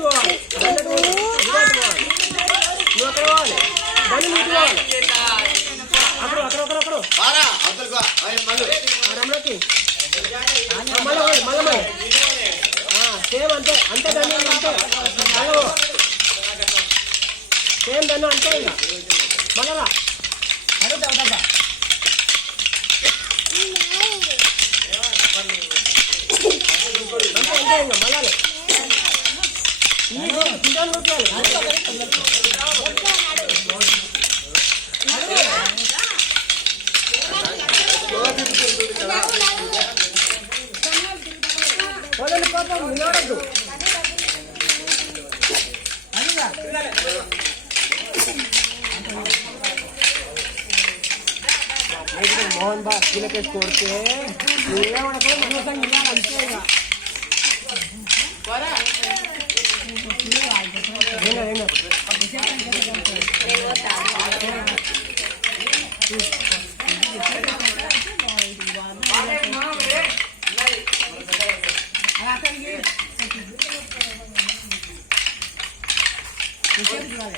పోవాలి నువ్వు అక్కడ పోవాలి దాన్ని నీటి పోవాలి అక్కడ అక్కడ అక్కడ అక్కడ రమణకి మళ్ళీ సేమ్ అంతే అంతే దాన్ని అంతే మళ్ళీ సేమ్ దాన్ని అంతే ఇక మళ్ళా అడుగుతా మళ్ళా మోహన్ బాస్ కిలకేసి కొడితే ఏమనుకో మనసం అంతే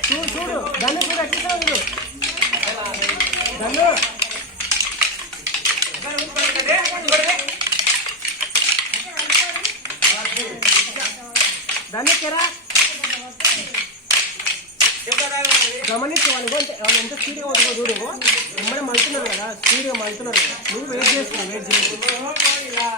చూడు చూడు దాన్ని చూడు ఎట్లా చూడు దాన్ని దాన్ని కెరా గమనించుకోవాలి వాళ్ళు ఎంత స్పీడ్గా అవుతుందో చూడు ఎమ్మడే మలుతున్నారు కదా స్పీడ్గా మలుతున్నారు కదా నువ్వు వెయిట్ చేస్తున్నావు వెయిట్ చేసి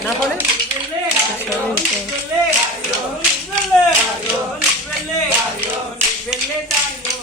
నా ఫోన్ వెళ్ళే దారిలో